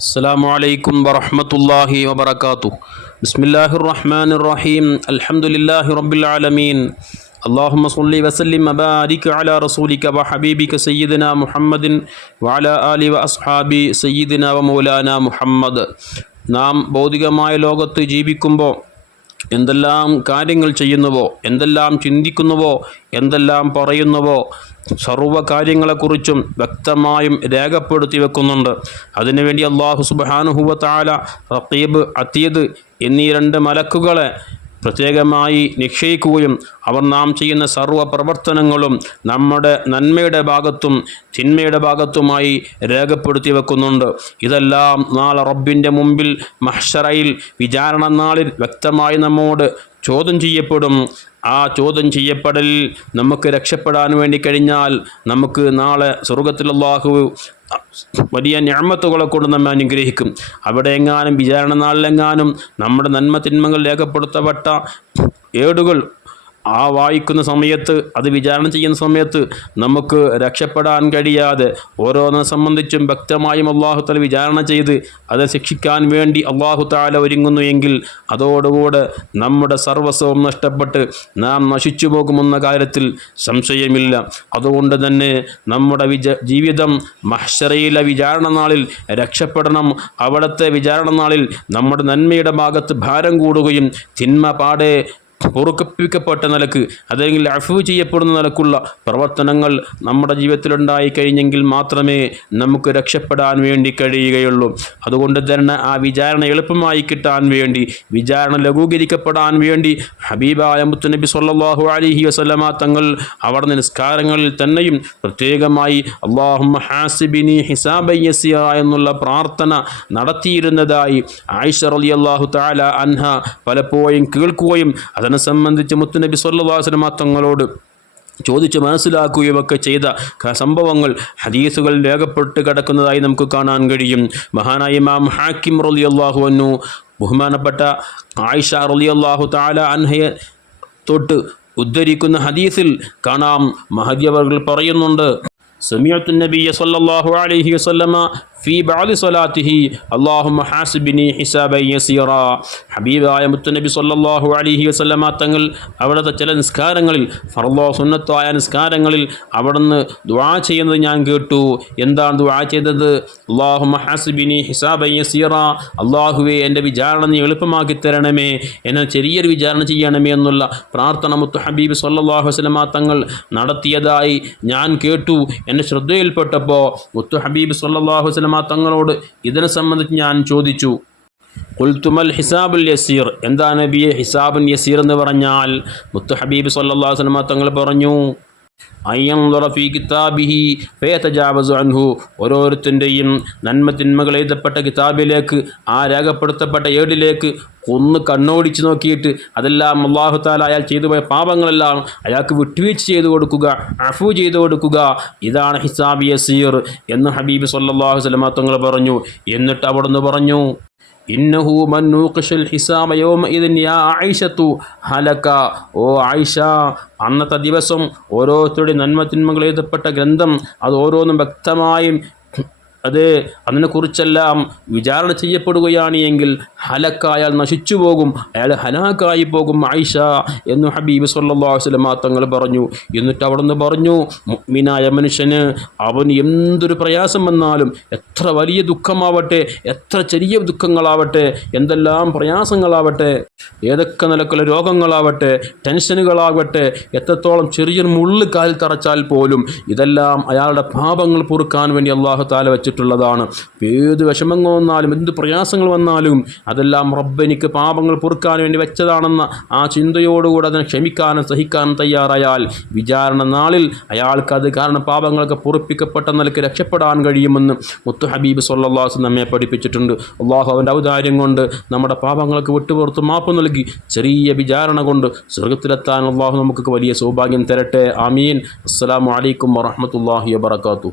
السلام عليكم ورحمة الله وبركاته بسم الله الرحمن الرحيم الحمد لله رب العالمين اللهم صل وسلم وبارك على رسولك وحبيبك سيدنا محمد وعلى آله وأصحاب سيدنا ومولانا محمد നാം ഭൗതികമായ ലോകത്ത് ജീവിക്കുമ്പോൾ എന്തെല്ലാം കാര്യങ്ങൾ ചെയ്യുന്നുവോ എന്തെല്ലാം ചിന്തിക്കുന്നുവോ എന്തെല്ലാം പറയുന്നുവോ സർവ കാര്യങ്ങളെക്കുറിച്ചും വ്യക്തമായും രേഖപ്പെടുത്തി വെക്കുന്നുണ്ട്. അതിനുവേണ്ടി അള്ളാഹു സുബാനുഹുവ റത്തീബ് അത്തീദ് എന്നീ രണ്ട് മലക്കുകളെ പ്രത്യേകമായി നിശ്ചയിക്കുകയും അവർ നാം ചെയ്യുന്ന സർവ പ്രവർത്തനങ്ങളും നമ്മുടെ നന്മയുടെ ഭാഗത്തും തിന്മയുടെ ഭാഗത്തുമായി രേഖപ്പെടുത്തി വെക്കുന്നുണ്ട്. ഇതെല്ലാം നാളെ റബ്ബിന്റെ മുമ്പിൽ മഹ്ഷറയിൽ വിചാരണ നാളിൽ വ്യക്തമായി നമ്മോട് ചോദ്യം ചെയ്യപ്പെടും. ആ ചോദ്യം ചെയ്യപ്പെടൽ നമുക്ക് രക്ഷപ്പെടാൻ വേണ്ടി കഴിഞ്ഞാൽ നമുക്ക് നാളെ സ്വർഗത്തിലുള്ളാഹു വലിയ ഞാമത്തുകളെ കൊണ്ട് നമ്മെ അനുഗ്രഹിക്കും. അവിടെ എങ്ങാനും വിചാരണ നാളിലെങ്ങാനും നമ്മുടെ നന്മ തിന്മകൾ രേഖപ്പെടുത്തപ്പെട്ട ഏടുകൾ ആ വായിക്കുന്ന സമയത്ത് അത് വിചാരണ ചെയ്യുന്ന സമയത്ത് നമുക്ക് രക്ഷപ്പെടാൻ കഴിയാതെ ഓരോന്നിനെ സംബന്ധിച്ചും വ്യക്തമായും അള്ളാഹു താല വിചാരണ ചെയ്ത് അത് ശിക്ഷിക്കാൻ വേണ്ടി അള്ളാഹു താല ഒരുങ്ങുന്നു എങ്കിൽ അതോടുകൂടെ നമ്മുടെ സർവസ്വവും നഷ്ടപ്പെട്ട് നാം നശിച്ചു പോകുമെന്ന കാര്യത്തിൽ സംശയമില്ല. അതുകൊണ്ട് തന്നെ നമ്മുടെ വിജ ജീവിതം മഹ്ഷറയിലെ വിചാരണ നാളിൽ രക്ഷപ്പെടണം. അവിടുത്തെ വിചാരണ നാളിൽ നമ്മുടെ നന്മയുടെ ഭാഗത്ത് ഭാരം കൂടുകയും തിന്മ പാടെ പൊറുക്കപ്പിക്കപ്പെട്ട നിലയ്ക്ക് അല്ലെങ്കിൽ അഫു ചെയ്യപ്പെടുന്ന നിലക്കുള്ള പ്രവർത്തനങ്ങൾ നമ്മുടെ ജീവിതത്തിലുണ്ടായി കഴിഞ്ഞെങ്കിൽ മാത്രമേ നമുക്ക് രക്ഷപ്പെടാൻ വേണ്ടി കഴിയുകയുള്ളൂ. അതുകൊണ്ട് തന്നെ ആ വിചാരണ എളുപ്പമായി കിട്ടാൻ വേണ്ടി വിചാരണ ലഘൂകരിക്കപ്പെടാൻ വേണ്ടി ഹബീബായ മുത്തുനബി സല്ലാഹു അലിഹി വസ്ലമ തങ്ങൾ അവിടെ നിസ്കാരങ്ങളിൽ തന്നെയും പ്രത്യേകമായി അള്ളാഹു ഹാസിബിനി ഹിസാബയ്യസിയ എന്നുള്ള പ്രാർത്ഥന നടത്തിയിരുന്നതായി ആയിഷ അലി അള്ളാഹു താല അൻഹ പലപ്പോഴും കേൾക്കുകയും അതിനെ സംബന്ധിച്ച് മുത്തുനബി സല്ലാസ്ലമ തങ്ങളോട് ചോദിച്ച് മനസ്സിലാക്കുകയുമൊക്കെ ചെയ്ത സംഭവങ്ങൾ ഹദീസുകൾ രേഖപ്പെട്ട് കിടക്കുന്നതായി നമുക്ക് കാണാൻ കഴിയും. മഹാനായ ഇമാം ഹാക്കിം റലി അള്ളാഹു അന്നു ബഹുമാനപ്പെട്ട ആയിഷ റലി അള്ളാഹു താല അൻഹയെ തൊട്ട് ഉദ്ധരിക്കുന്ന ഹദീസിൽ കാണാം. മഹദ്യവർകൾ പറയുന്നുണ്ട് സമിയത്തു സല്ലല്ലാഹു അലൈഹി വസല്ലമ ഫി ബഅലി സ്വലാത്തിഹി. അല്ലാഹുമ്മ ഹാസിബിനി ഹിസാബൻ യസീറ. ഹബീബായ മുത്തുനബി സല്ലല്ലാഹു അലൈഹി വസല്ലമ തങ്ങൾ അവിടുത്തെ ചില നിസ്കാരങ്ങളിൽ ഫർളോ സുന്നത്തായ നിസ്കാരങ്ങളിൽ അവിടുന്ന് ദുആ ചെയ്യുന്നത് ഞാൻ കേട്ടു. എന്താണ് ദുആ ചെയ്തത്? അല്ലാഹുമ്മ ഹാസിബിനി ഹിസാബൻ യസീറ. അല്ലാഹുവേ എന്റെ വിചാരണ നീ എളുപ്പമാക്കി തരണമേ. എന്നെ ചെറിയൊരു വിചാരണ ചെയ്യണമേ എന്നുള്ള പ്രാർത്ഥന മുത്തു ഹബീബ് സല്ലല്ലാഹു വസല്ലമ തങ്ങൾ നടത്തിയതായി ഞാൻ കേട്ടു. എന്റെ ശ്രദ്ധയിൽപ്പെട്ടപ്പോൾ മുത്തു ഹബീബ് സല്ലല്ലാഹു വസല്ലമ തങ്ങളോട് ഇതിനെ സംബന്ധിച്ച് ഞാൻ ചോദിച്ചു കുൽത്തുമൽ ഹിസാബുൽ യസീർ എന്താ നബിയെ ഹിസാബുൻ യസീർ എന്ന് പറഞ്ഞാൽ മുത്തു ഹബീബ് സല്ലല്ലാഹു അലൈഹി വസല്ലമ തങ്ങൾ പറഞ്ഞു അയ്യൻഫി കിതാബിഹി ഫേതജാവസു അൻഹു. ഓരോരുത്തന്റെയും നന്മ തിന്മകൾ എഴുതപ്പെട്ട കിതാബിലേക്ക് ആ രേഖപ്പെടുത്തപ്പെട്ട ഏടിലേക്ക് ഒന്ന് കണ്ണോടിച്ച് നോക്കിയിട്ട് അതെല്ലാം അള്ളാഹുത്താല അയാൾ ചെയ്തു പോയ പാപങ്ങളെല്ലാം അയാൾക്ക് വിട്ടുവീഴ്ച ചെയ്തു കൊടുക്കുക അഫു ചെയ്തു കൊടുക്കുക. ഇതാണ് ഹിസാബി യസീർ എന്ന് ഹബീബ് സല്ലാഹു വസ്ലമ തങ്ങൾ പറഞ്ഞു. എന്നിട്ട് അവിടുന്ന് പറഞ്ഞു ഇന്നഹു മന്നൂഖിഷൽ ഹിസാമ യോമ ഇതിൻ യാ ആയിഷത്തു ഹലക്ക. ഓ ആയിഷ അന്നത്തെ ദിവസം ഓരോരുത്തരുടെ നന്മതിന്മകൾ എഴുതപ്പെട്ട ഗ്രന്ഥം അത് ഓരോന്നും വ്യക്തമായും അത് അതിനെക്കുറിച്ചെല്ലാം വിചാരണ ചെയ്യപ്പെടുകയാണ് എങ്കിൽ ഹലക്ക അയാൾ നശിച്ചു പോകും. അയാൾ ഹലാക്കായി പോകും ആയിഷ എന്ന് ഹബീബ് സല്ലാസ്ലമ തങ്ങൾ പറഞ്ഞു. എന്നിട്ട് അവിടെ നിന്ന് പറഞ്ഞു മുഗ്മിനായ മനുഷ്യന് അവൻ എന്തൊരു പ്രയാസം വന്നാലും എത്ര വലിയ ദുഃഖമാവട്ടെ എത്ര ചെറിയ ദുഃഖങ്ങളാവട്ടെ എന്തെല്ലാം പ്രയാസങ്ങളാവട്ടെ ഏതൊക്കെ നിലക്കുള്ള രോഗങ്ങളാവട്ടെ ടെൻഷനുകളാവട്ടെ എത്രത്തോളം ചെറിയൊരു മുള്ളു കാലിൽ തറച്ചാൽ പോലും ഇതെല്ലാം അയാളുടെ പാപങ്ങൾ പൊറുക്കാൻ വേണ്ടി അള്ളാഹു താല വെച്ചിട്ടുള്ളതാണ് ഏത് വിഷമങ്ങൾ വന്നാലും എന്ത് പ്രയാസങ്ങൾ വന്നാലും അതെല്ലാം റബ്ബെനിക്ക് പാപങ്ങൾ പൊറുക്കാൻ വേണ്ടി വെച്ചതാണെന്ന ആ ചിന്തയോടുകൂടെ അതിനെ ക്ഷമിക്കാനും സഹിക്കാനും തയ്യാറായാൽ വിചാരണ നാളിൽ അയാൾക്ക് അത് കാരണം പാപങ്ങൾക്ക് പൊറുപ്പിക്കപ്പെട്ട നിലയ്ക്ക് രക്ഷപ്പെടാൻ കഴിയുമെന്ന് മുത്തു ഹബീബ് സൊല്ലാസ് നമ്മെ പഠിപ്പിച്ചിട്ടുണ്ട്. അള്ളാഹു അവന്റെ ഔദാര്യം കൊണ്ട് നമ്മുടെ പാപങ്ങൾക്ക് വിട്ടുപുറത്ത് മാപ്പ് നൽകി ചെറിയ വിചാരണ കൊണ്ട് സ്വർഗത്തിലെത്താൻ അള്ളാഹു നമുക്ക് വലിയ സൗഭാഗ്യം തരട്ടെ. ആമീൻ. അസ്സാം വലൈക്കും വറഹമത്തല്ലാഹി വാത്തു